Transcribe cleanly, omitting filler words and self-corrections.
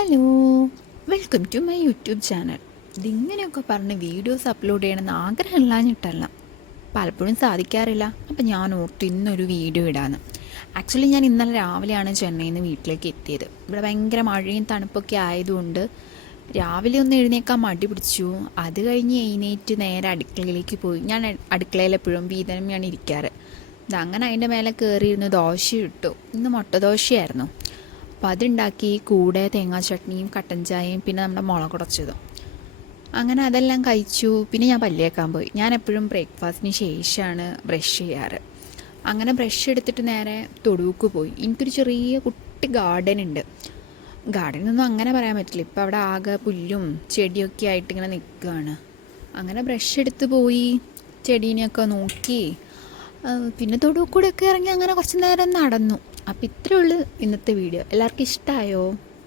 Hello, welcome to my YouTube channel. ഇതിങ്ങനെയൊക്കെ പറഞ്ഞ് videos upload ചെയ്യണമെന്ന് ആഗ്രഹമില്ലാഞ്ഞിട്ടല്ല, പലപ്പോഴും സാധിക്കാറില്ല. അപ്പം ഞാൻ ഓർത്തു ഇന്നൊരു വീഡിയോ ഇടാമെന്ന്. ആക്ച്വലി ഞാൻ ഇന്നലെ രാവിലെയാണ് ചെന്നൈയിൽ നിന്ന് വീട്ടിലേക്ക് എത്തിയത്. ഇവിടെ ഭയങ്കര മഴയും തണുപ്പൊക്കെ ആയതുകൊണ്ട് രാവിലെ ഒന്ന് എഴുന്നേക്കാൻ മടി പിടിച്ചു. അത് കഴിഞ്ഞ് എഴുന്നേറ്റ് നേരെ അടുക്കളയിലേക്ക് പോയി. ഞാൻ അടുക്കളയിലെപ്പോഴും വീതനമാണ് ഇരിക്കാറ്. അങ്ങനെ അതിൻ്റെ മേലെ കയറിയിരുന്ന് ദോശ ഇട്ടു. ഇന്ന് മുട്ട ദോശയായിരുന്നു. അപ്പോൾ അതുണ്ടാക്കി, കൂടെ തേങ്ങാ ചട്നിയും കട്ടൻ ചായയും പിന്നെ നമ്മുടെ മുളക് ഉടച്ചതും. അങ്ങനെ അതെല്ലാം കഴിച്ചു. പിന്നെ ഞാൻ പല്ല് തേക്കാൻ പോയി. ഞാൻ എപ്പോഴും ബ്രേക്ക്ഫാസ്റ്റിന് ശേഷമാണ് ബ്രഷ് ചെയ്യാറ്. അങ്ങനെ ബ്രഷ് എടുത്തിട്ട് നേരെ തൊടുക്ക് പോയി. എനിക്കൊരു ചെറിയ കുട്ടി ഗാർഡൻ ഉണ്ട്. ഗാർഡനൊന്നും അങ്ങനെ പറയാൻ പറ്റില്ല, ഇപ്പോൾ അവിടെ ആകെ പുല്ലും ചെടിയൊക്കെ ആയിട്ട് ഇങ്ങനെ നിൽക്കുകയാണ്. അങ്ങനെ ബ്രഷ് എടുത്ത് പോയി ചെടീനെയൊക്കെ നോക്കി, പിന്നെ തൊടുകൂടെയൊക്കെ ഇറങ്ങി അങ്ങനെ കുറച്ച് നേരം നടന്നു. അപ്പോൾ ഇത്രയേ ഉള്ളൂ ഇന്നത്തെ വീഡിയോ. എല്ലാവർക്കും ഇഷ്ടമായോ?